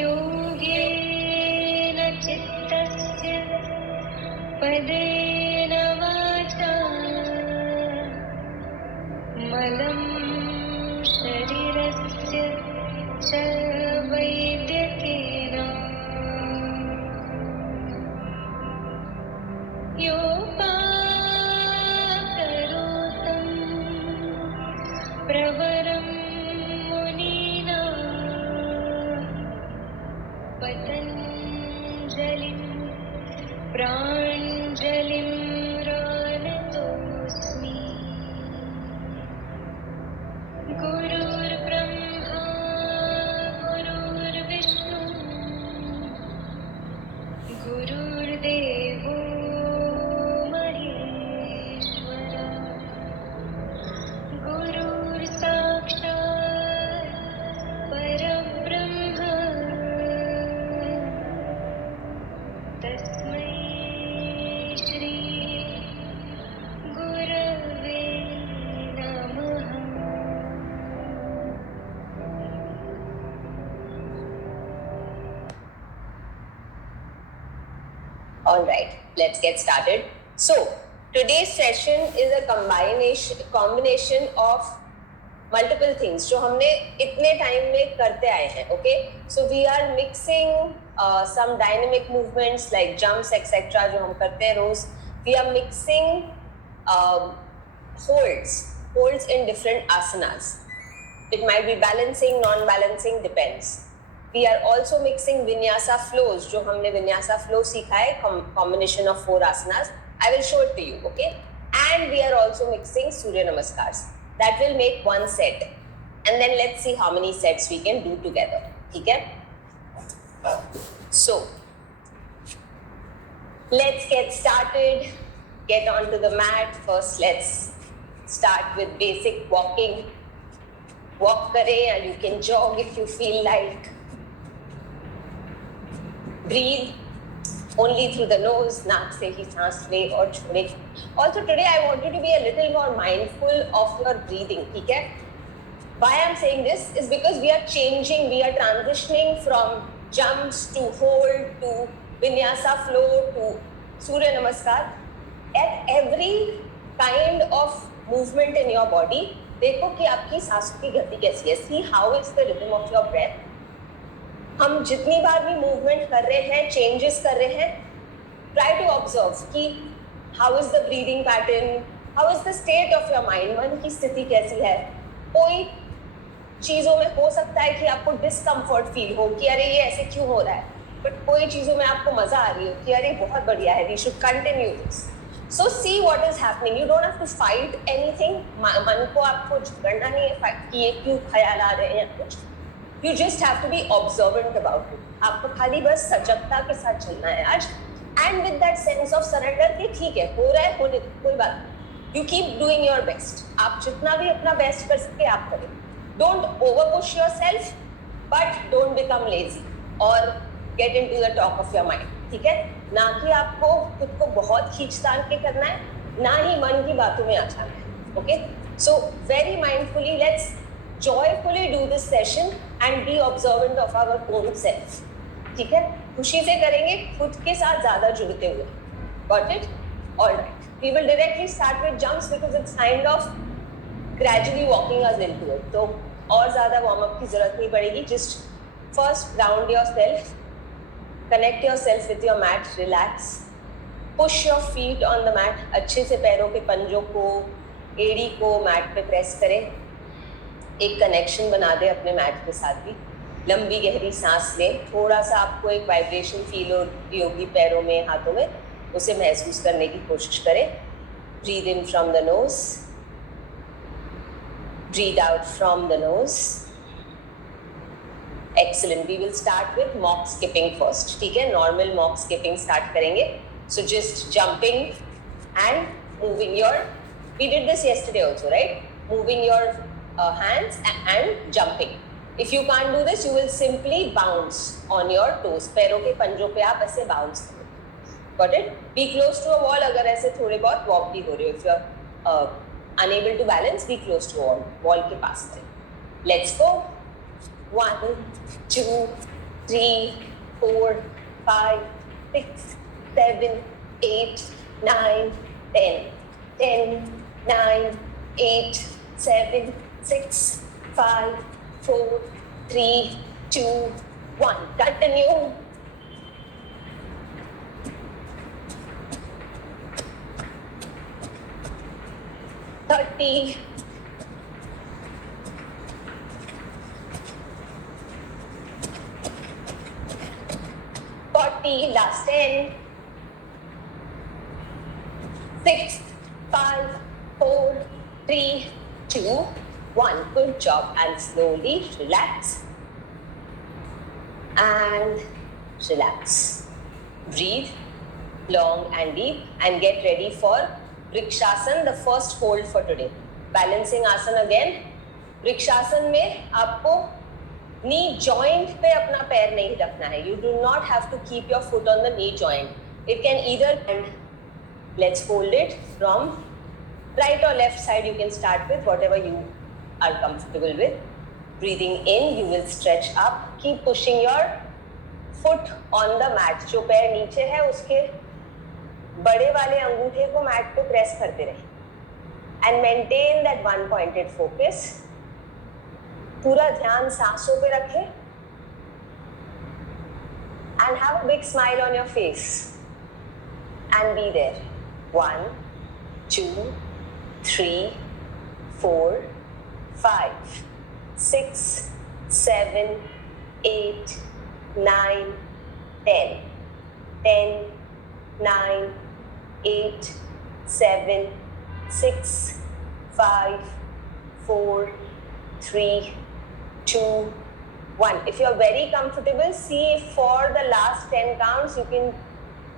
योगेन चित्तस्य पदेन वाचा मलं शरीरस्य च वैद्यकेन योपाकरोतं प्रवरं मुनीना पतञ्जलिं प्राञ्जलिं प्रणतोऽस्मि। गुरुर्ब्रह्मा गुरुर्विष्णु गुरुर्देवो महेश्वरा गुरुर्साक्षात् परब्रह्म तस्मै श्री गुरवे नमः। All right, let's get started. So, today's session is a combination of multiple things जो हमने इतने टाइम में करते आए हैं. Okay, so we are mixing some dynamic movements like jumps etc. जो हम करते हैं रोज. We are mixing holds in different asanas. It might be balancing, non-balancing, depends. We are also mixing vinyasa flows जो हमने vinyasa flow सीखा है, combination of 4 asanas. I will show it to you, okay? And we are also mixing Surya Namaskars. That will make one set. And then let's see how many sets we can do together. ठीक है? So, let's get started. Get onto the mat. First, let's start with basic walking. Walk करें, and you can jog if you feel like. Breathe only through the nose, नाक से ही सांस ले और छोड़े. Also today I want you to be a little more mindful of your breathing, ठीक है? Why I'm saying this is because we are transitioning from jumps to hold to vinyasa flow to Surya Namaskar. At every kind of movement in your body, देखो कि आपकी सांसों की गति कैसी है. See how is the rhythm of your breath. हम जितनी बार भी मूवमेंट कर रहे हैं, चेंजेस कर रहे हैं, ट्राई टू ऑब्जर्व कि how is the breathing pattern, how is the state of your mind, मन की स्थिति कैसी है. कोई चीज़ों में हो सकता है कि आपको डिस्कम्फर्ट फील हो कि अरे ये ऐसे क्यों हो रहा है, बट कोई चीज़ों में आपको मज़ा आ रही हो कि अरे बहुत बढ़िया है, we should continue this. So see what is happening. You don't have to fight anything. मन को आपको झगड़ना नहीं है कि ये क्यों ख्याल आ रहे हैं या कुछ. You just have to be observant about it. आपको खाली बस सजगता के साथ चलना है आज. And with that sense of surrender कि ठीक है, हो रहा है, होने दो, कोई बात नहीं. You keep doing your best. आप जितना भी अपना बेस्ट कर सकते आप करें. Don't overpush yourself, but don't become lazy or get into the talk of your mind. ठीक है? ना कि आपको खुद को बहुत खींचतान के करना है, ना ही मन की बातों में आ जाना है. Okay? So very mindfully, let's joyfully do this session and be observant of our own self. ठीक है? खुशी से करेंगे, खुद के साथ ज़्यादा जुड़ते हुए. Got it? All right. We will directly start with jumps because it's kind of gradually walking us into it. तो और ज़्यादा warm up की ज़रूरत नहीं पड़ेगी. Just first ground yourself, connect yourself with your mat, relax, push your feet on the mat. अच्छे से पैरों के पंजों को, एड़ी को मैट पे प्रेस करें. एक कनेक्शन बना दे अपने मैट के साथ भी. लंबी गहरी सांस लें. थोड़ा सा आपको एक वाइब्रेशन फील होगी पैरों में, हाथों में, उसे महसूस करने की कोशिश करें. Breathe in from the nose, breathe out from the nose. Excellent. We will start with mock skipping first. ठीक है? नॉर्मल मॉक स्किपिंग स्टार्ट करेंगे. So just jumping and moving your, we did this yesterday also, right? Moving your hands and jumping. If you can't do this, you will simply bounce on your toes. पैरों के पंजों पे आप ऐसे bounce करो. Got it? Be close to a wall. अगर ऐसे थोड़े बहुत walk भी हो रहे हो. If you are unable to balance, be close to wall के पास करें. Let's go. 1, 2, 3, 4, 5, 6, 7, 8, 9, 10. 10, 9, 8, 7, 6, 5, 4, 3, 2, 1. Continue. Thirty. 40, last 10. 6, 5, 4, 3, 2, 1. Good job. And slowly relax. And relax. Breathe long and deep and get ready for Vrikshasana, the first hold for today. Balancing asana again. Vrikshasana में आपको knee joint पे अपना पैर नहीं रखना है. You do not have to keep your foot on the knee joint. It can either, and let's hold it from right or left side. You can start with whatever you are comfortable with. Breathing in, you will stretch up. Keep pushing your foot on the mat. जो पैर नीचे है उसके बड़े वाले अंगूठे को mat पे प्रेस करते रहे. And maintain that one pointed focus. पूरा ध्यान सांसों पे रखें. And have a big smile on your face. And be there. 1, 2, 3, 4, 5, 6, 7, 8, 9, 10. 10, 9, 8, 7, 6, 5, 4, 3, 2, 1. If you're very comfortable, see if for the last 10 counts you can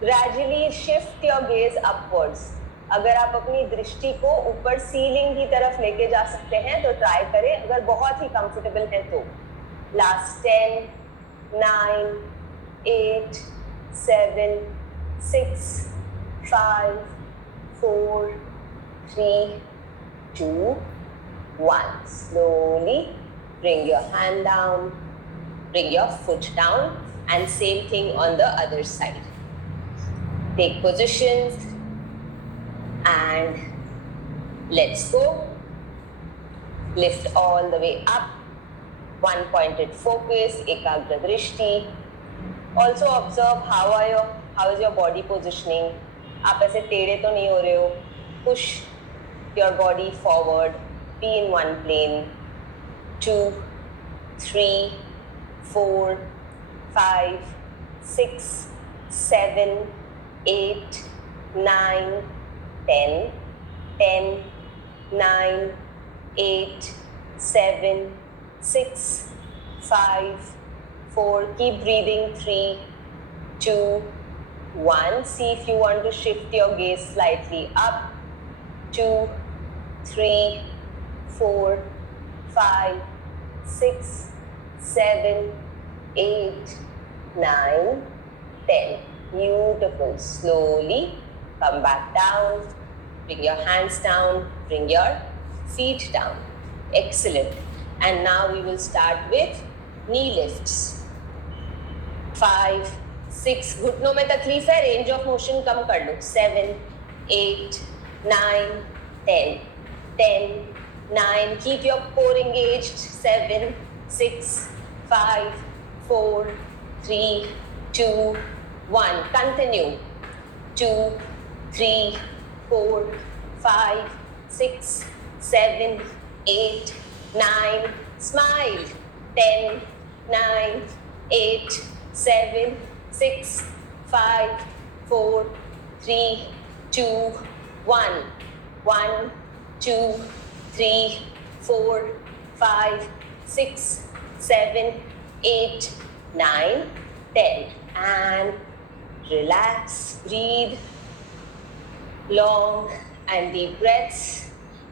gradually shift your gaze upwards. अगर आप अपनी दृष्टि को ऊपर सीलिंग की तरफ लेके जा सकते हैं तो ट्राई करें. अगर बहुत ही कंफर्टेबल है तो last 10, 9, 8, 7, 6, 5, 4, 3, 2, 1. Slowly bring your hand down, bring your foot down, and same thing on the other side. Take positions and let's go. Lift all the way up. One pointed focus, ekagra drishti. Also observe how is your body positioning. आप ऐसे टेढ़े तो नहीं हो रहे हो. Push your body forward. Be in one plane. 2, 3, 4, 5, 6, 7, 8, 9, 10. 10, 9, 8, 7, 6, 5, 4. Keep breathing. 3, 2, 1. See if you want to shift your gaze slightly up. 2, 3, 4, 5, 6, 7, 8, 9, 10. Beautiful. Slowly come back down. Bring your hands down. Bring your feet down. Excellent. And now we will start with knee lifts. 5, 6. घुटनों में तकलीफ है, range of motion कम कर लो. 7, 8, 9, 10. 10, 9. Keep your core engaged. 7, 6, 5, 4, 3, 2, 1. Continue. 2, 3, 4, 5, 6, 7, 8, 9. Smile. 10, 9, 8, 7, 6, 5, 4, 3, 2, 1. 1, 2, 3, 4, 5, 6, 7, 8, 9, 10. And relax, breathe, long and deep breaths.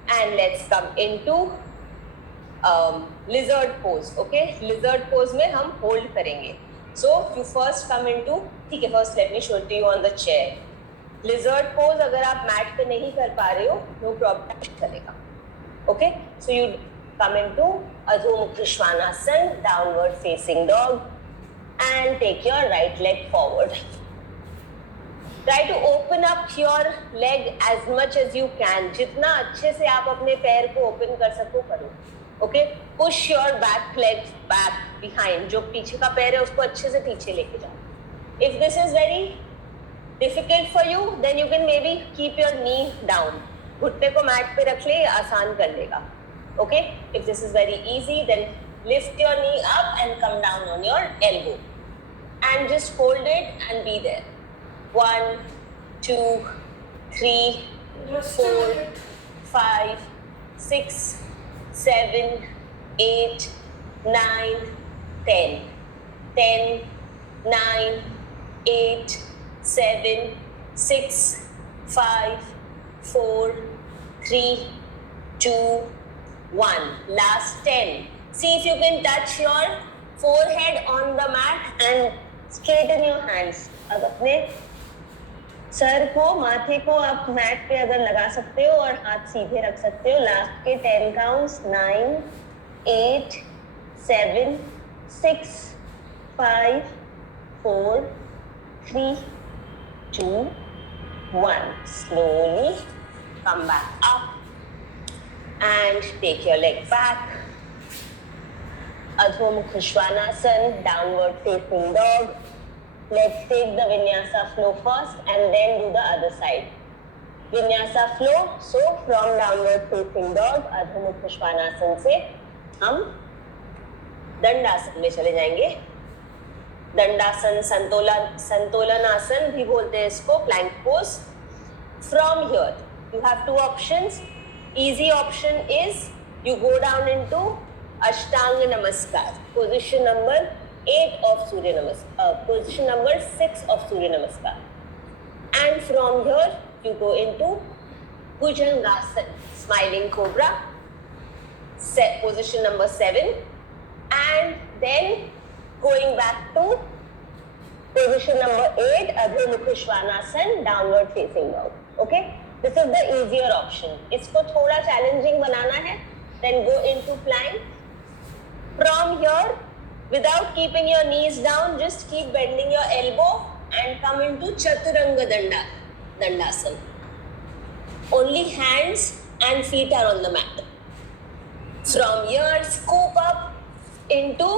And let's come into lizard pose. Okay, lizard pose में हम hold करेंगे. So you first come into, ठीक है, first let me show it to you on the chair. Lizard pose अगर आप mat पे नहीं कर पा रहे हो, no problem, चलेगा. Okay, so you come into Adho Mukha Svanasana, downward facing dog. and take your right leg forward. Try to open up your leg as much as you can. जितना अच्छे से आप अपने पैर को open कर सको करो. Okay? Push your back leg back behind. जो पीछे का पैर है उसको अच्छे से पीछे लेके जाओ. If this is very difficult for you, then you can maybe keep your knee down. घुटने को मैट पे रख ले, आसान कर देगा. Okay? If this is very easy, then lift your knee up and come down on your elbow. And just hold it and be there. 1, 2, 3, 4, 5, 6, 7, 8, 9, 10. 10, 9, 8, 7, 6, 5, 4, 3, 2, 1. Last 10. See if you can touch your forehead on the mat and straighten your hands. अब अपने sir को, माथे को आप mat पे अगर लगा सकते हो और हाथ सीधे रख सकते हो. लास्ट के 10 counts. 9, 8, 7, 6, 5, 4, 3, 2, 1. Slowly come back up and take your leg back. Adho Mukha Svanasana, downward facing dog. Let's take the Vinyasa flow first and then do the other side. Vinyasa flow. So from downward facing dog, Adho Mukha Svanasana से हम दंडासन में चले जाएंगे. दंडासन, संतोलन आसन भी बोलते हैं इसको, plank pose. From here, you have two options. Easy option is you go down into Ashtanga Namaskar, position number 8 of Surya Namaskar, position number 6 of Surya Namaskar. And from here, you go into Bhujangasana, smiling cobra, position number 7. And then going back to position number 8, Adho Mukha Svanasana, downward facing dog. Okay? This is the easier option. इसको थोड़ा challenging बनाना है. Then go into plank. From here, without keeping your knees down, just keep bending your elbow and come into Chaturanga Dandasana. Only hands and feet are on the mat. From here, scoop up into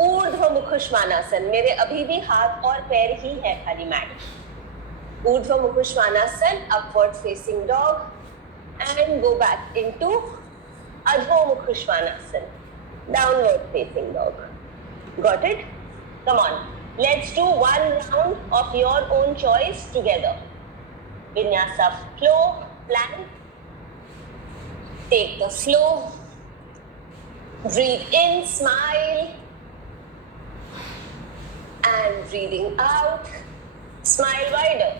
ऊर्ध्व मुख श्वानासन. मेरे अभी भी हाथ और पैर ही है खाली mat. Urdhva Mukha Svanasana, upward facing dog, and go back into Adho Mukha Svanasana, downward facing dog. Got it? Come on, let's do one round of your own choice together. Vinyasa flow, plank. Take the flow. Breathe in, smile. And breathing out, smile wider.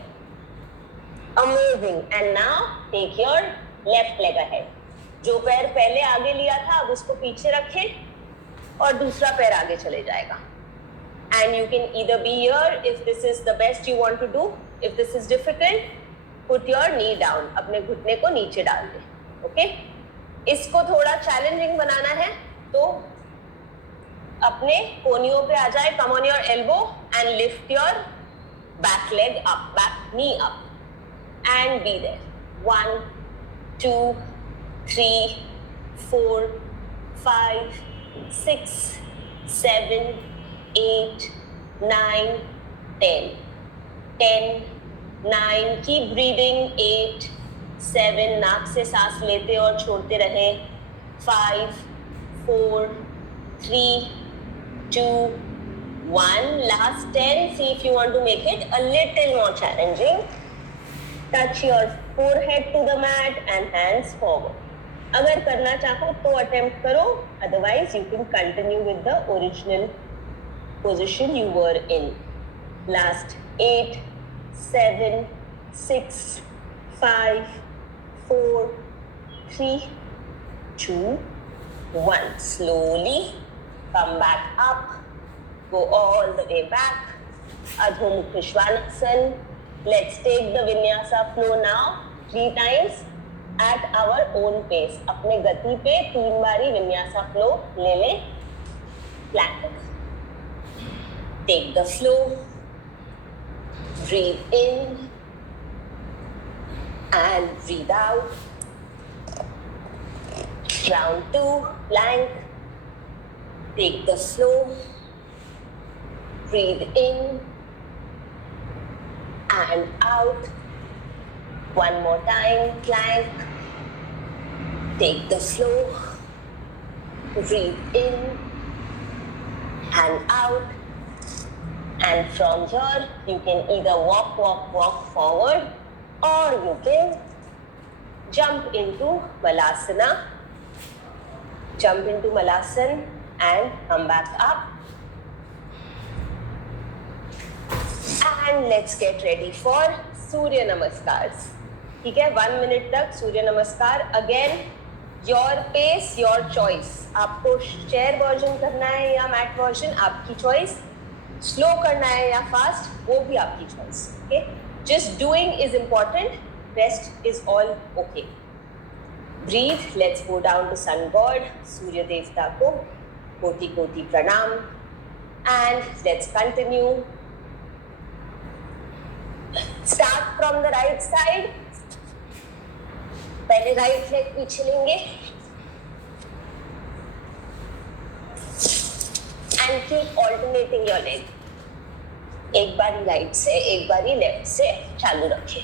Amazing. And now take your left leg ahead. जो पैर पहले आगे लिया था अब उसको पीछे रखें और दूसरा पैर आगे चले जाएगा. And you can either be here if this is the best you want to do. If this is difficult, put your knee down. अपने घुटने को नीचे डाल दे. Okay? इसको थोड़ा challenging बनाना है तो अपने कोनियों पे आ जाए. Come on your elbow and lift your back leg up, back knee up, and be there. 1, 2, 3, 4, 5, 6, 7, 8, 9, 10. 10, 9. Keep breathing. 8, 7. नाक से सांस लेते और छोड़ते रहें. 5, 4, 3, 2, 1. Last 10. See if you want to make it a little more challenging. Touch your forehead to the mat and hands forward. अगर करना चाहो तो attempt करो. Otherwise, you can continue with the original position you were in. Last 8, 7, 6, 5, 4, 3, 2, 1. Slowly come back up. Go all the way back. Adho Mukha Svanasana. Let's take the Vinyasa flow now 3 times at our own pace. अपने गति पे 3 बारी Vinyasa flow ले लें. Plank. Take the flow. Breathe in and breathe out. Round 2, plank. Take the flow. Breathe in and out. One more time, plank. Take the flow. Breathe in and out. And from here, you can either walk forward, or you can jump into Malasana. Jump into Malasana and come back up. And let's get ready for Surya Namaskars. ठीक है, 1 minute तक सूर्य नमस्कार. Again, your pace, your choice. आपको chair version करना है या mat version, आपकी choice. Slow करना है या fast, वो भी आपकी choice. Okay? Just doing is important. Rest is all okay. Breathe. Let's go down to Sun God, Surya Devta को koti koti pranam. And let's continue. Start from the right side. पहले right leg पीछे लेंगे and keep alternating your leg. एक बारी right से एक बारी left से चालू रखें.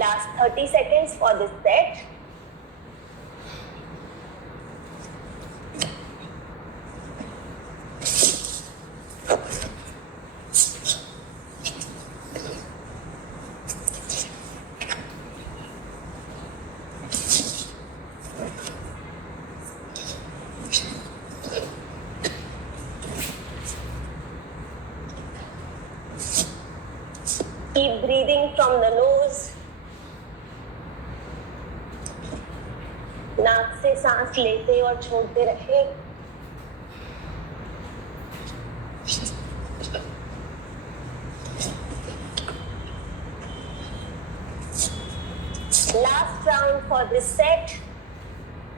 Last 30 seconds for this set. Keep breathing from the nose. नाक से सांस लेते और छोड़ते रहे. Last round for this set.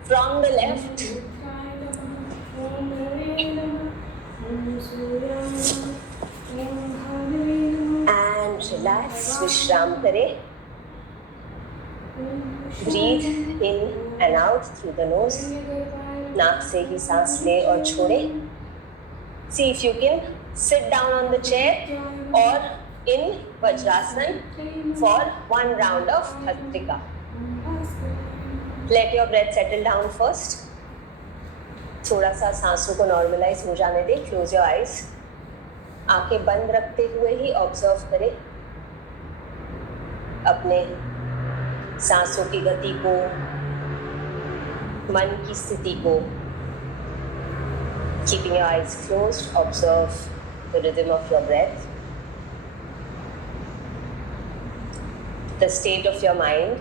From the left. And relax. विश्राम करें. Breathe in and out through the nose. नाक से ही सांस ले और छोड़े. See if you can sit down on the chair or in Vajrasan for 1 round of Bhastrika. Let your breath settle down first. थोड़ा सा सांसों को नॉर्मलाइज हो जाने दें. Close your eyes. आंखें बंद रखते हुए ही ऑब्जर्व करें अपने सांसों की गति को, मन की स्थिति को. Keeping your eyes closed, observe the rhythm of your breath, the state of your mind.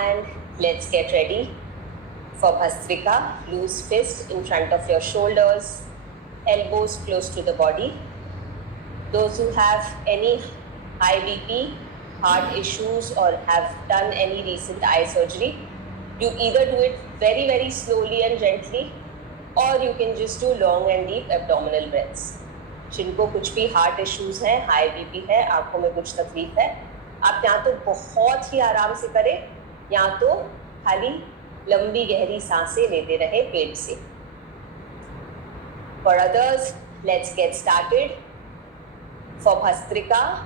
And let's get ready for Bhastrika. Loose fist in front of your shoulders, elbows close to the body. Those who have any high BP, heart issues, or have done any recent eye surgery, you either do it very, very slowly and gently, or you can just do long and deep abdominal breaths. जिनको कुछ भी heart issues है, high BP है, आंखों में कुछ तकलीफ है, आप या तो बहुत ही आराम से करें या तो खाली लंबी गहरी सांसें लेते रहे पेट से. For others, let's get started. For Bhastrika,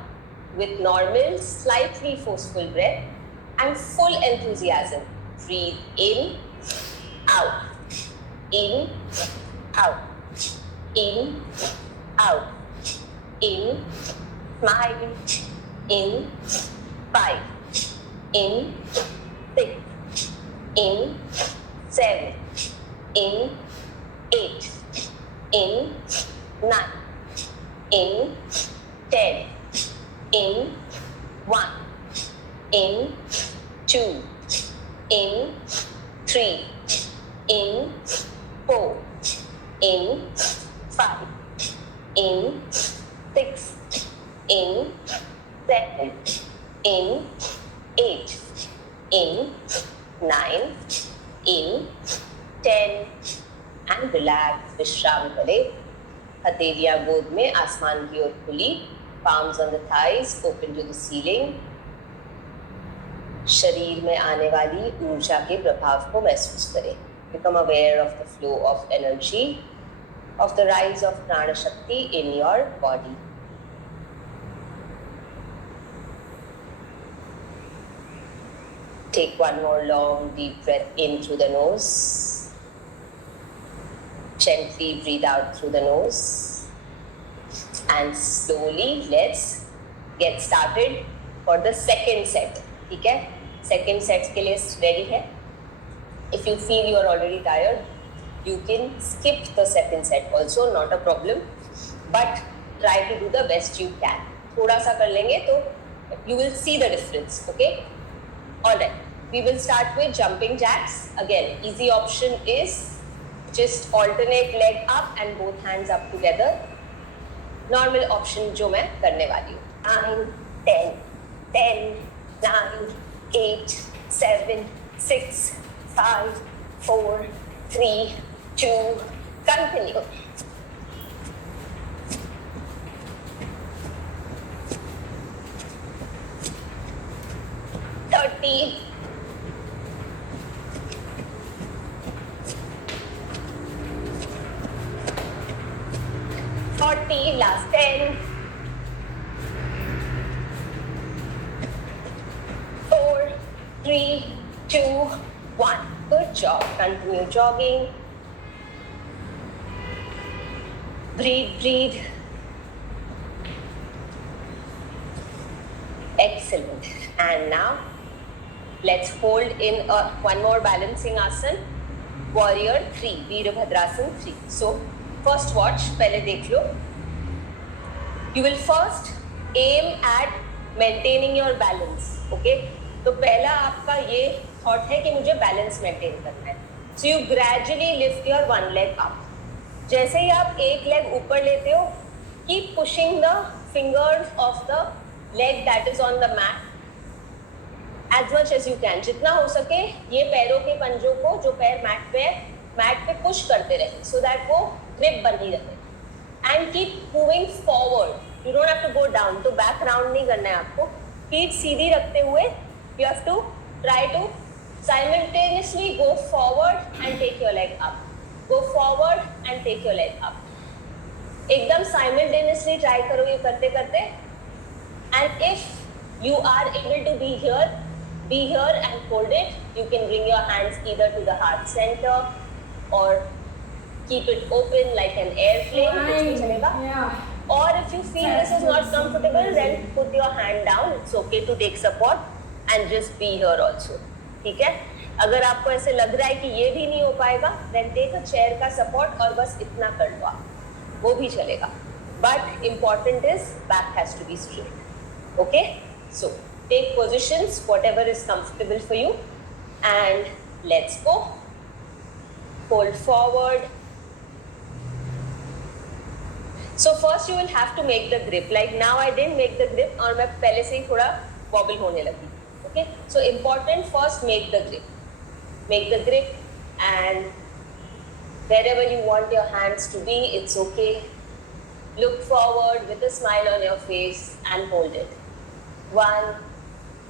with normal, slightly forceful breath and full enthusiasm. Breathe in, out, in, out. in, out, in, smile, in, 5, in, 6, in, 7, in, 8, in, 9, in, 10, in, 1, in, 2, in, 3, in, 4, in, 5, in, 6, in, 7, in, 8, in, 9, in, 10 and relax, विश्राम करें. हथेलियां गोद में आसमान की ओर खुली, palms on the thighs, open to the ceiling. शरीर में आने वाली ऊर्जा के प्रभाव को महसूस करें. Become aware of the flow of energy, of the rise of prana shakti in your body. Take one more long deep breath in through the nose. Gently breathe out through the nose. And slowly let's get started for the second set. ठीक है? Second set के लिए ready है? If you feel you are already tired, you can skip the second set also, not a problem. But try to do the best you can. थोड़ा सा कर लेंगे तो you will see the difference. Okay? Alright. We will start with jumping jacks. Again, easy option is just alternate leg up and both hands up together. Normal option जो मैं करने वाली हूँ. 9, 10, 10, 9, 8, 7, 6, 5, 4, 3, 2, continue. Thirty. 40, last 10. 4, 3, 2, 1. Good job. Continue jogging. Breathe, breathe. Excellent. And now, let's hold in one more balancing asana. Warrior 3, Veerabhadrasana 3. So, first watch, पहले देख लो. You will first aim at maintaining your balance. Okay? तो पहला आपका ये thought है कि मुझे balance maintain करना है. So you gradually lift your one leg up. जैसे ही आप एक leg ऊपर लेते हो, keep pushing the fingers of the leg that is on the mat as much as you can. जितना हो सके ये पैरों के पंजों को, जो पैर मैट पे पुश करते रहे, so that वो grip बनी रहे. And keep moving forward. You don't have to go down. तो back round नहीं करना है आपको. Feet सीधी रखते हुए, you have to try to simultaneously go forward and take your leg up. Go forward and take your leg up. एकदम simultaneously try करो ये करते करते. And if you are able to be here and hold it. You can bring your hands either to the heart center or keep it open like an airplane, which भी चलेगा. Yeah. Or if you feel this is not comfortable, then put your hand down. It's okay to take support and just be here also. ठीक है? अगर आपको ऐसे लग रहा है कि ये भी नहीं हो पाएगा, then take a chair का support और बस इतना कर लो आप, वो भी चलेगा. But important is back has to be straight. Okay? So take positions, whatever is comfortable for you, and let's go. Hold forward. So first you will have to make the grip. Like now I didn't make the grip और मैं पहले से ही थोड़ा wobble होने लगी. Okay? So important, first make the grip. Make the grip, and wherever you want your hands to be, it's okay. Look forward with a smile on your face and hold it. 1,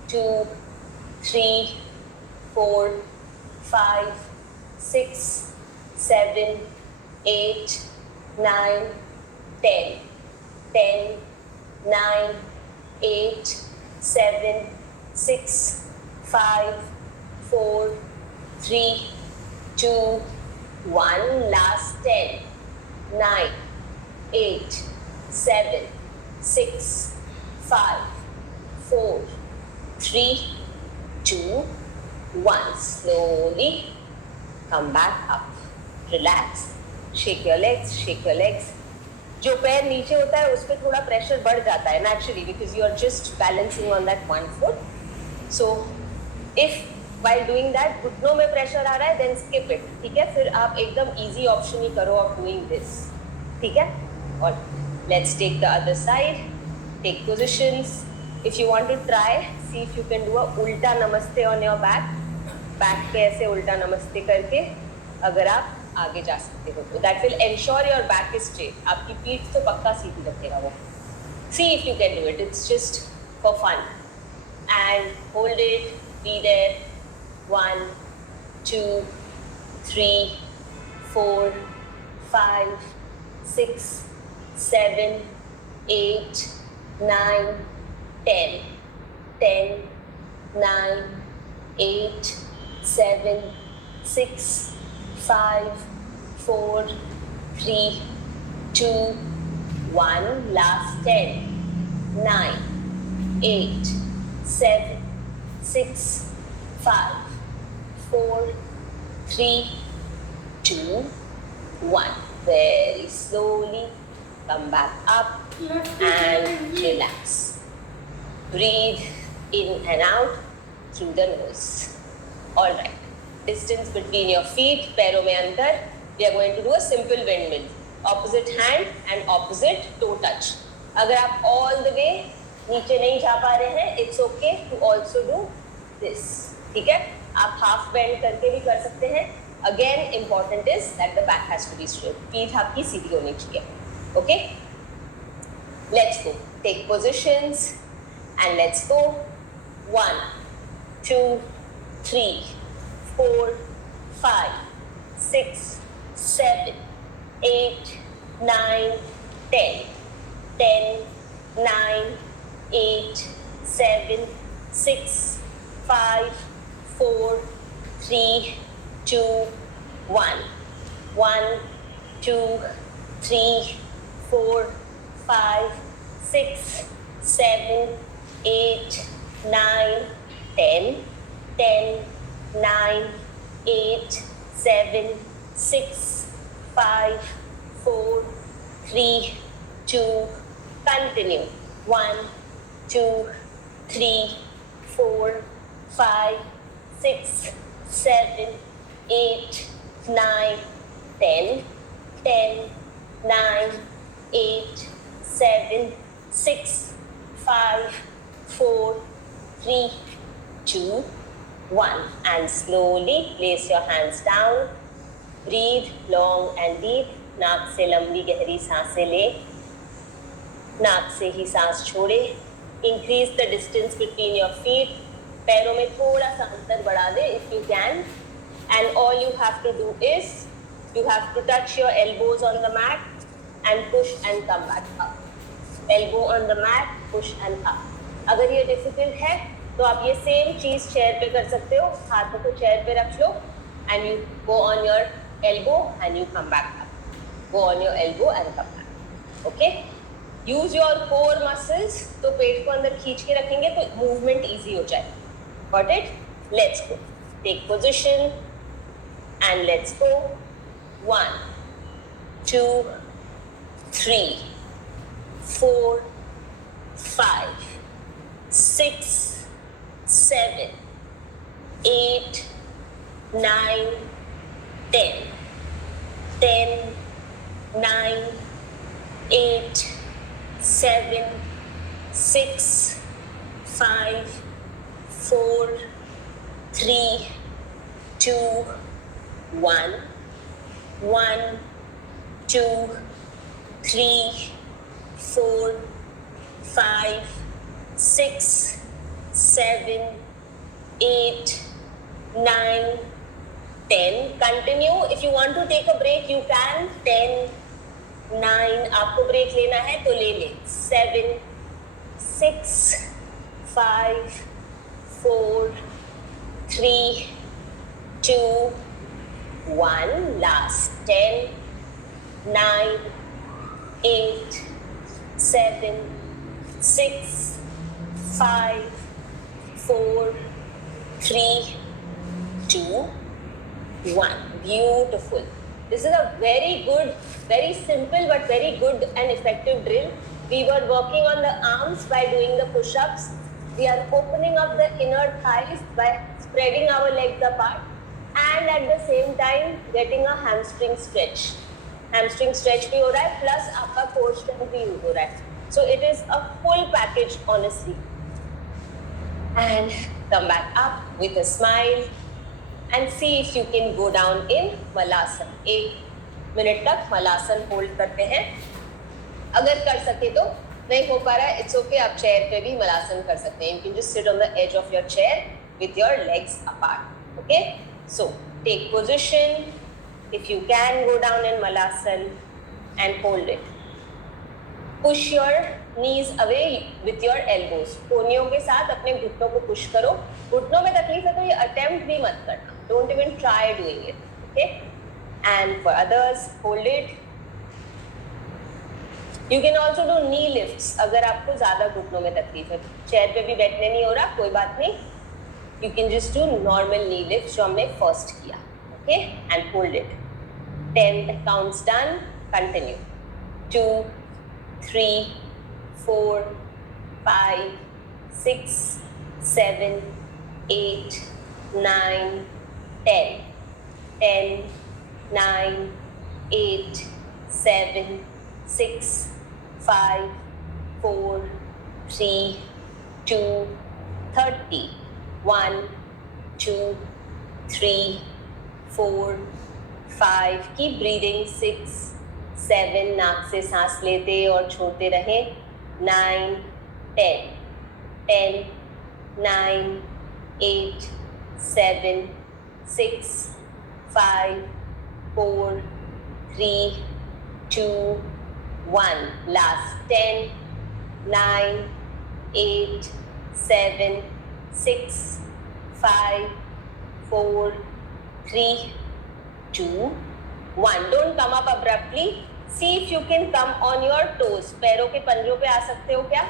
2, 3, 4, 5, 6, 7, 8, 9, 10, 10, 9, 8, 7, 6, 5, 4, 3, 2, 1. Last 10, 9, 8, 7, 6, 5, 4, 3, 2, 1. Slowly come back up. Relax. Shake your legs, shake your legs. जो पैर नीचे होता है उस पर थोड़ा pressure बढ़ जाता है naturally because you are just balancing on that one foot. So if while doing that घुटनों में प्रेशर आ रहा है then skip it. ठीक है, फिर आप एकदम easy option ही करो of doing this. ठीक है, और let's take the other side. Take positions. If you want to try, see if you can do a उल्टा नमस्ते on your back. Back पे ऐसे उल्टा नमस्ते करके अगर आप आगे जा सकते हो तो that will ensure your back is straight. आपकी पीठ तो पक्का सीधी रखेगा वो. See if you can do it. It's just for fun. And hold it. Be there. 1, 2, 3, 4, 5, 6, 7, 8, 9, 10. 10, 9, 8, 7, 6, 5, 4, 3, 2, 1. Last 10, 9, 8, 7, 6, 5, 4, 3, 2, 1. Very slowly come back up and relax. Breathe in and out through the nose. All right. Distance between your feet, पैरों में अंतर. We are going to do a simple windmill. Opposite hand and opposite toe touch. अगर आप all the way नीचे नहीं जा पा रहे हैं, it's okay to also do this. ठीक है, आप half bend करके भी कर सकते हैं. Again, important is that the back has to be straight. पीठ आपकी सीधी होनी चाहिए. Okay? Let's go. Take positions and let's go. 1, 2, 3, 4, 5, 6, 7, 8, 9, 10. 10, 9, 8, 7, 6, 5, 4, 3, 2, 1. 1, 2, 3, 4, 5, 6, 7, 8, 9, 10. 10, 9, 8, 7, 6, 5, 4, 3, 2. Continue. 1, 2, 3, 4, 5, 6, 7, 8, 9, 10. 10, 9, 8, 7, 6, 5, 4, 3, 2, 1. And slowly place your hands down. Breathe long and deep. नाक से लंबी गहरी सांसें ले. नाक से ही सांस छोड़े. Increase the distance between your feet. पैरों में थोड़ा सा अंतर बढ़ा दे if you can. And all you have to do is you have to touch your elbows on the mat and push and come back up. Elbow on the mat, push and up. अगर ये difficult है तो आप ये same चीज chair पे कर सकते हो. हाथों को चेयर पे रख लो and you go on your elbow and you come back up. Go on your elbow and come back. Okay, use your core muscles. तो पेट को अंदर खींच के रखेंगे तो मूवमेंट इजी हो जाए. Got it? Let's go. Take position and let's go. 1, 2, 3, 4, 5, 6, 7, 8, 9, 10. 10, 9, 8, 7, 6, 5, 4, 3, 2, 1. 1, 2, 3, 4, 5, 6, 7, 8, 9, 10. Continue. If you want to take a break, you can. 10, 9. आपको ब्रेक लेना है तो ले ले. 7, 6, 5, 4, 3, 2, 1. Last. 10, 9, 8, 7, 6, 5, 4, 3, 2, 1. Beautiful. This is a very good, very simple but very good and effective drill. We were working on the arms by doing the push-ups. We are opening up the inner thighs by spreading our legs apart and at the same time getting a hamstring stretch. Hamstring stretch भी हो रहा है plus आपका core strength भी use हो रहा है. So it is a full package honestly. And come back up with a smile and see if you can go down in Malasana. 1 minute तक मलासन होल्ड करते हैं. अगर कर सके तो, नहीं हो पा रहा है इट्स ओके, आप चेयर पे भी मलासन कर सकते हैं. You can just sit on the edge of your chair with your legs apart. Okay, so take position. If you can go down in Malasana and hold it. Push your knees away with your elbows. कोहनियों के साथ अपने घुटनों को push करो. घुटनों में तकलीफ है तो ये अटेम्प्ट भी मत करना. Don't even try doing it. Okay, and for others hold it. You can also do knee lifts अगर आपको ज़्यादा घुटनों में तकलीफ है. चेयर पे भी बैठने नहीं हो रहा, कोई बात नहीं. You can just do normal knee lifts जो हमने फर्स्ट किया. Okay, and hold it. 10 counts done. Continue. 2, 3, 4, 5, 6, 7, 8, 9, 10. 10, 9, 8, 7, 6, 5, 4, 3, 2, 30. 1, 2, 3, 4, 5. Keep breathing. 6, 7. नाक से सांस लेते और छोड़ते रहें. 9, 10. 10, 9, 8, 7, 6, 5, 4, 3, 2, 1. Last. 10, 9, 8, 7, 6, 5, 4, 3, 2, 1. Don't come up abruptly. See if you can come on your toes. पैरों के पंजों पे आ सकते हो क्या?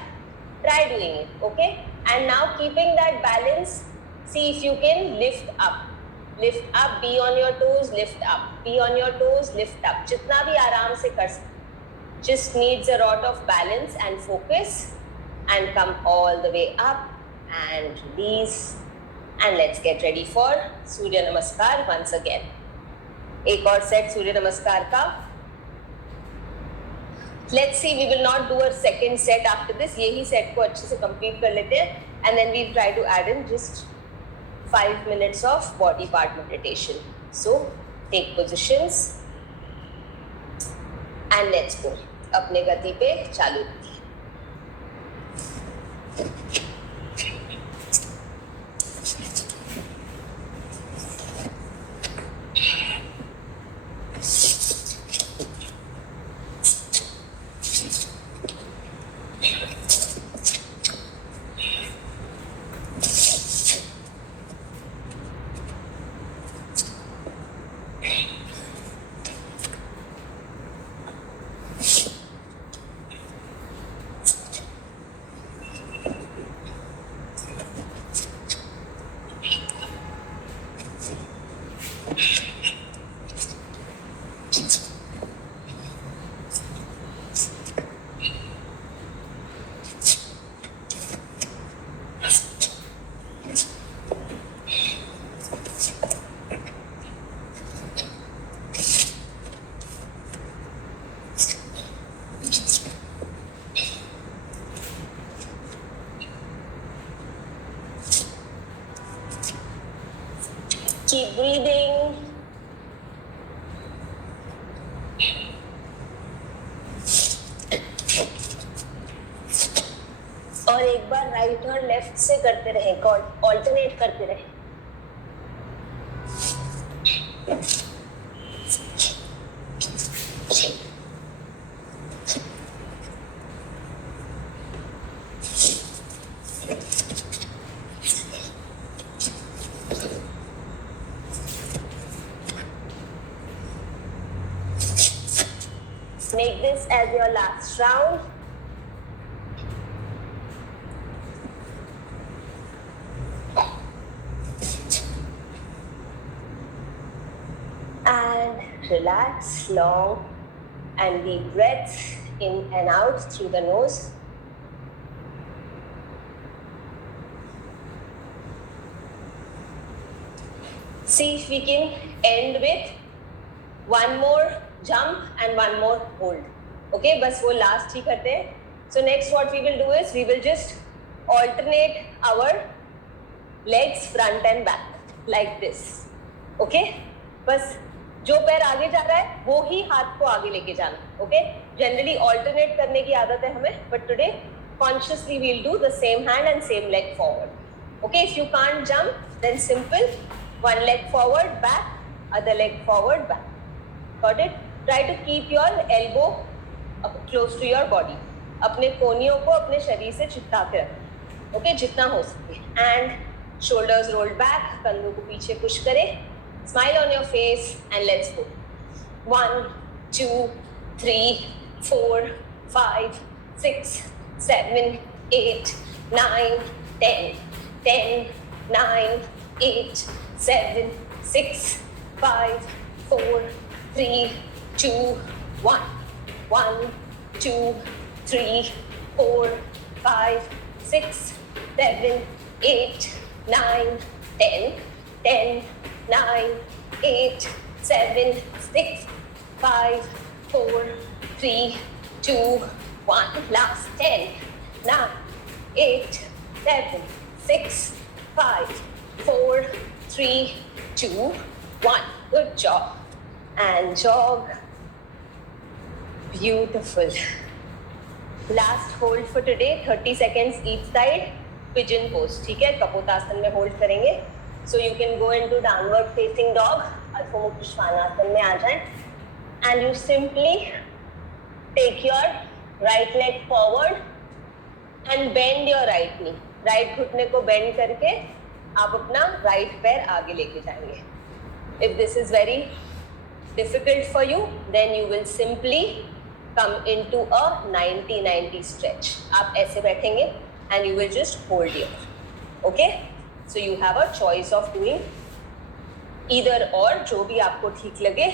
Try doing it. Okay. And now keeping that balance, see if you can lift up. Lift up, be on your toes, lift up. Be on your toes, lift up. जितना भी आराम से कर सकते. Just needs a lot of balance and focus. And come all the way up and release. And let's get ready for Surya Namaskar once again. एक और set सूर्य नमस्कार का. Let's see, we will not do a second set after this. यही set को अच्छे से complete कर लेते हैं. And then we'll try to add in just 5 minutes of body part meditation. So take positions and let's go. अपने गति पे चालू रखिए. Keep breathing. और एक बार राइट और लेफ्ट से करते रहें, ऑल्टरनेट करते रहें. Make this as your last round. And relax, long and deep breaths in and out through the nose. See if we can end with one more jump and one more hold. Okay, बस वो last ही करते हैं. So next what we will do is we will just alternate our legs front and back like this. Okay, बस जो पैर आगे जा रहा है वो ही हाथ को आगे लेके जाना. Okay, generally alternate करने की आदत है हमें, but today consciously we'll do the same hand and same leg forward. Okay, if you can't jump, then simple, one leg forward, back, other leg forward, back. Got it? Try to keep your elbow close to your body. अपने कोहनियों को अपने शरीर से चिपका के रखें. Okay, जितना हो सके. And shoulders rolled back, कंधों को पीछे push करें. Smile on your face and let's go. 1, 2, 3, 4, 5, 6, 7, 8, 9, 10, 10, 9, 8, 7, 6, 5, 4, 3, 2, 1. 1, 2, 3, 4, 5, 6, 7, 8, 9, 10, 10, 9, 8, 7, 6, 5, 4, 3, 2, 1. Last 10, 9, 8, 7, 6, 5, 4, 3, 2, 1. Good job. And jog. Beautiful. Last hold for today, 30 seconds each side. Pigeon pose. ठीक है, कपोतासन में hold करेंगे. So you can go into downward facing dog. अधो मुख श्वानासन में आ जाएं. And you simply take your right leg forward and bend your right knee. Right घुटने को bend करके आप अपना right पैर आगे लेके जाएंगे. If this is very difficult for you, then you will simply come into a 90-90 stretch. आप ऐसे बैठेंगे and you will just hold here. Okay? So you have a choice of doing either or, जो भी आपको ठीक लगे.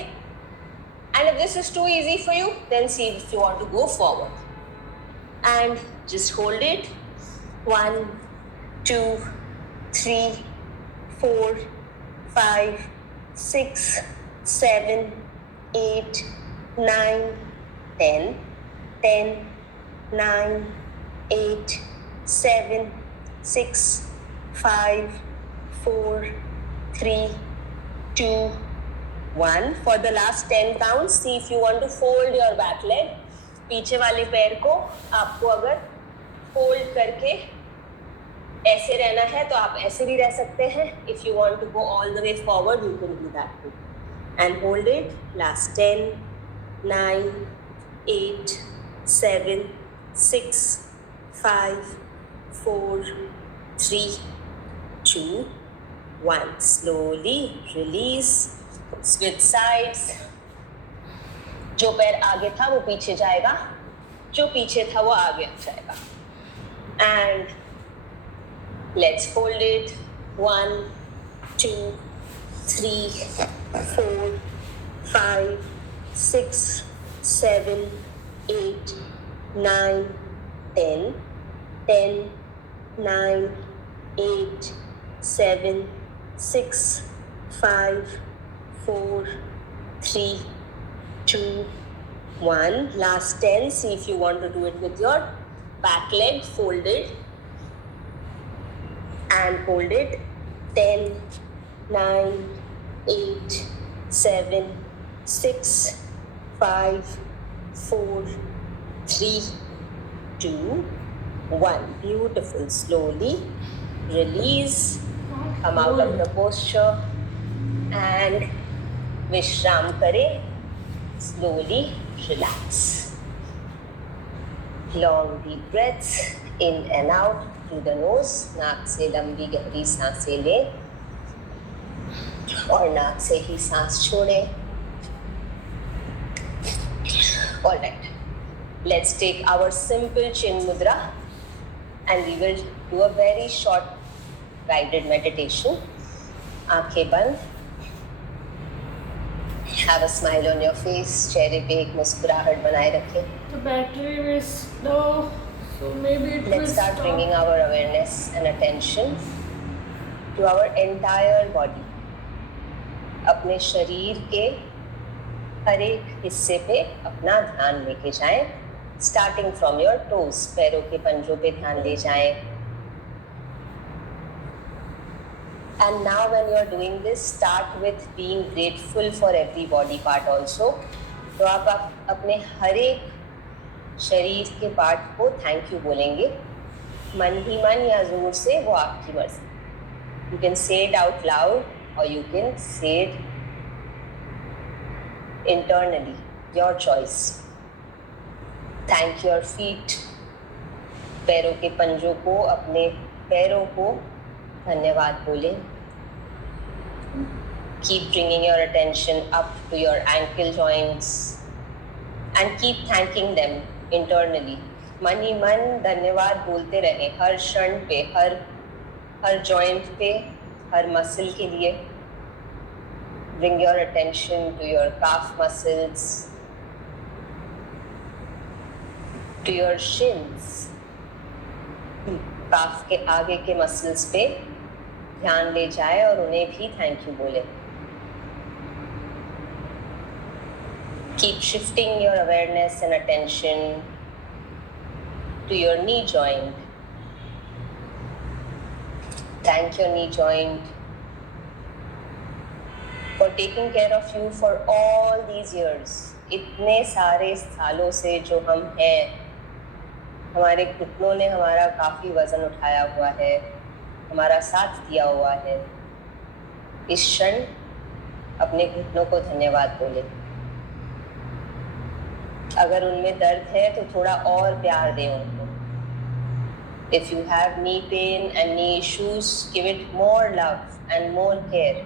And if this is too easy for you, then see if you want to go forward. And just hold it. 1, 2, 3, 4, 5, 6, 7, 8, 9, 10, 10, 9, 8, 7, 6, 5, 4, 3, 2, 1. For the last 10 counts, see if you want to fold your back leg. पीछे वाले पैर को आपको अगर fold करके ऐसे रहना है तो आप ऐसे भी रह सकते हैं. If you want to go all the way forward, you can do that too. And hold it. Last 10, 9, 8, 7, 6, 5, 4, 3, 2, 1. Slowly release. Switch sides. जो पैर आगे था वो पीछे जाएगा, जो पीछे था वो आगे आ जाएगा. And let's hold it. 1, 2, 3, 4, 5, 6, 7, 8, 9, 10, 10, 9, 8, 7, 6, 5, 4, 3, 2, 1. Last 10. See if you want to do it with your back leg folded and hold it. 10, 9, 8, 7, 6, 5, 4, 3, 2, 1. Beautiful. Slowly release. Come out of the posture and विश्राम करें. Slowly relax. Long deep breaths in and out through the nose. नाक से लंबी गहरी सांसें लें और नाक से ही सांस छोड़ें. All right. Let's take our simple chin mudra and we will do a very short guided meditation. आंखें बंद. Have a smile on your face. चेहरे पे एक मुस्कुराहट बनाए रखें. The battery is low, so maybe it will Let's start stop. bringing our awareness and attention to our entire body. अपने शरीर के हर एक हिस्से पे अपना ध्यान लेके जाएं. Starting from your toes, पैरों के पंजों पे ध्यान ले जाएं. And now when you are doing this, start with being grateful for every body part also. तो आप अपने हर एक शरीर के पार्ट को थैंक यू बोलेंगे. मन ही मन या जोर से, वो आपकी मर्जी. You can say it out loud or you can say it internally, your choice. Thank your feet. पैरों के पंजों को, अपने पैरों को धन्यवाद बोलें. Keep bringing your attention up to your ankle joints and keep thanking them internally. मन ही मन धन्यवाद बोलते रहें हर क्षण पे, हर जॉइंट पे, हर मसल के लिए. Bring your attention to your calf muscles, to your shins. काफ के आगे के मसल्स पे ध्यान ले जाए और उन्हें भी थैंक यू बोले. Keep shifting your awareness and attention to your knee joint. Thank your knee joint for taking care of you for all these years. इतने सारे सालों से जो हम हैं, हमारे घुटनों ने हमारा काफ़ी वज़न उठाया हुआ है, हमारा साथ दिया हुआ है. इस क्षण अपने घुटनों को धन्यवाद बोले. अगर उनमें दर्द है तो थोड़ा और प्यार दें उनको. If you have knee pain and knee issues, give it more love and more care.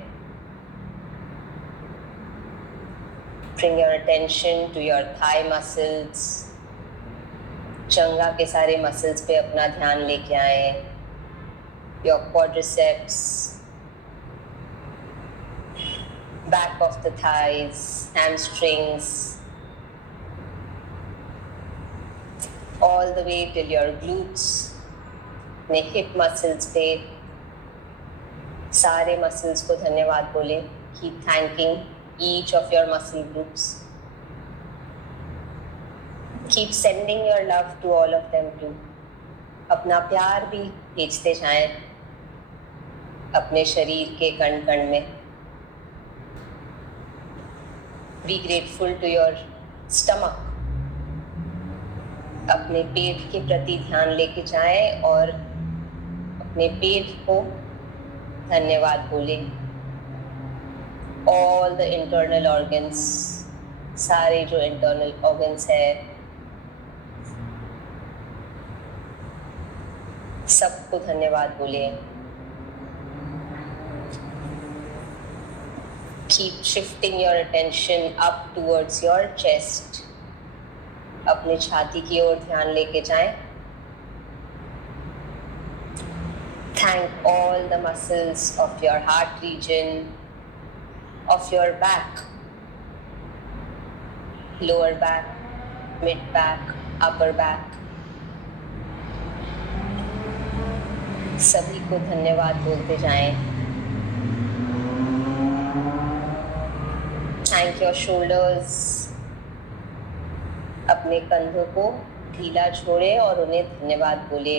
Bring your attention to your thigh muscles. जंघा के सारे मसल्स पे अपना ध्यान लेके आए. Your quadriceps, back of the thighs, hamstrings, all the way till your glutes. अपने hip muscles पे सारे muscles को धन्यवाद बोले. Keep thanking each of your muscle groups. Keep sending your love to all of them too. अपना प्यार भी भेजते जाएं अपने शरीर के कण कण में. Be grateful to your stomach. अपने पेट के प्रति ध्यान लेके जाएं और अपने पेट को धन्यवाद बोलें. All the internal organs, सारे जो internal organs है, सबको धन्यवाद बोलें. Keep shifting your attention up towards your chest. अपने छाती की ओर ध्यान लेके जाएं. Thank all the muscles of your heart region, of your back, lower back, mid back, upper back. सभी को धन्यवाद बोलते जाएं. Thank your shoulders. अपने कंधों को ढीला छोड़े और उन्हें धन्यवाद बोले.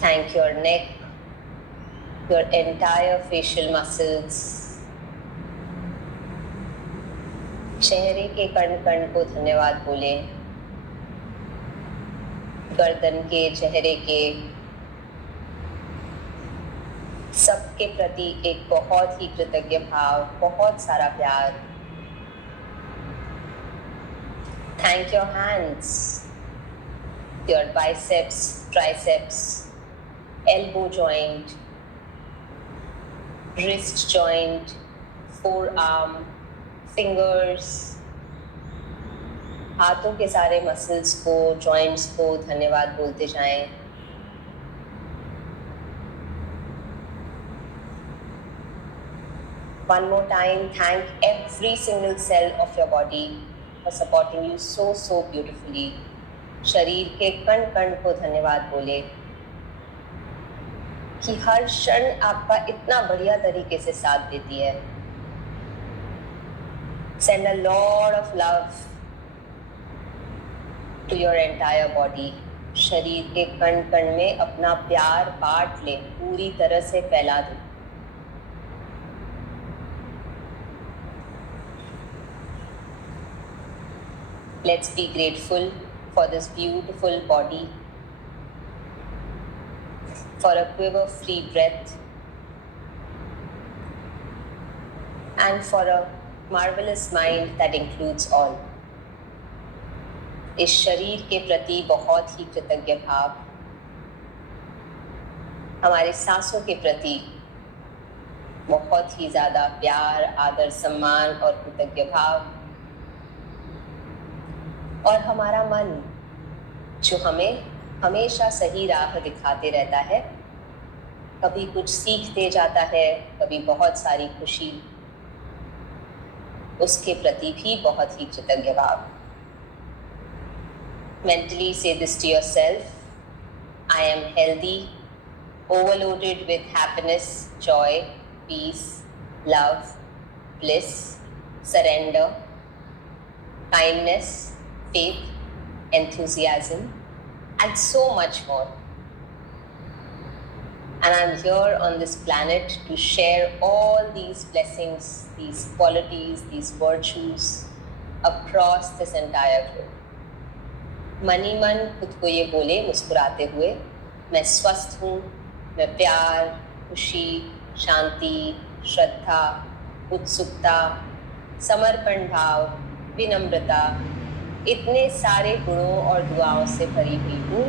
Thank your neck, your entire facial muscles. चेहरे के कण कण को धन्यवाद बोले. गर्दन के, चेहरे के, सबके प्रति एक बहुत ही कृतज्ञ भाव, बहुत सारा प्यार. Thank your hands, your biceps, triceps, elbow joint, wrist joint, forearm, fingers, हाथों के सारे मसल्स को, जॉइंट्स को धन्यवाद बोलते जाएं। One more time, thank every single cell of your body for supporting you so beautifully. शरीर के कण कण को धन्यवाद बोले कि हर क्षण आपका इतना बढ़िया तरीके से साथ देती है। Send a lot of love to your entire body. शरीर के कण कण में अपना प्यार बांट ले, पूरी तरह से फैला दे। Let's be grateful for this beautiful body, for a quiver-free breath, and for a marvelous mind that includes all. इस शरीर के प्रति बहुत ही कृतज्ञ भाव, हमारे सांसों के प्रति बहुत ही ज़्यादा प्यार, आदर, सम्मान और कृतज्ञ भाव, और हमारा मन जो हमें हमेशा सही राह दिखाते रहता है, कभी कुछ सीख दे जाता है, कभी बहुत सारी खुशी, उसके प्रति भी बहुत ही कृतज्ञ भाव। Mentally say this to yourself: I am healthy, overloaded with happiness, joy, peace, love, bliss, surrender, kindness, faith, enthusiasm, and so much more. And I'm here on this planet to share all these blessings, these qualities, these virtues across this entire globe. मन ही मन खुद को ये बोले मुस्कुराते हुए, मैं स्वस्थ हूँ, मैं प्यार, खुशी, शांति, श्रद्धा, उत्सुकता, समर्पण भाव, विनम्रता, इतने सारे गुणों और दुआओं से भरी हुई हूँ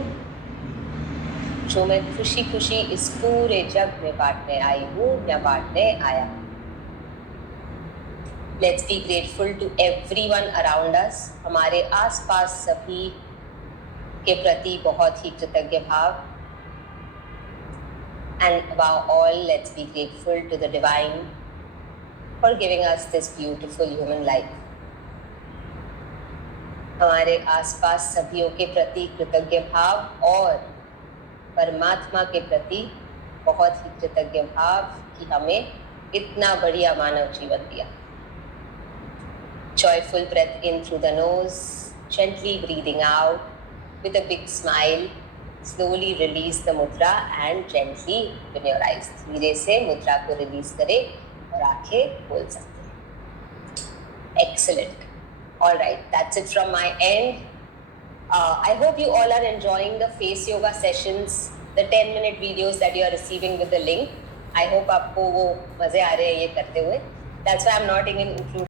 जो मैं खुशी खुशी इस पूरे जग में बांटने आई हूँ या बांटने आया। Let's be grateful to everyone around us. हमारे आसपास सभी के प्रति बहुत ही कृतज्ञ भाव। And above all, let's be grateful to the divine for giving us this beautiful human life. हमारे आसपास सभियों के प्रति कृतज्ञ भाव और परमात्मा के प्रति बहुत ही कृतज्ञ भाव कि हमें इतना बढ़िया मानव जीवन दिया। Joyful breath in through the nose, gently breathing out with a big smile. Slowly release the mudra and gently open your eyes. धीरे से मुद्रा को रिलीज करें और आंखें खोल सकते हैं। Excellent. All right, that's it from my end. I hope you all are enjoying the face yoga sessions, the 10-minute videos that you are receiving with the link. I hope आपको वो मजे आ रहे हैं ये करते हुए. That's why I'm not even including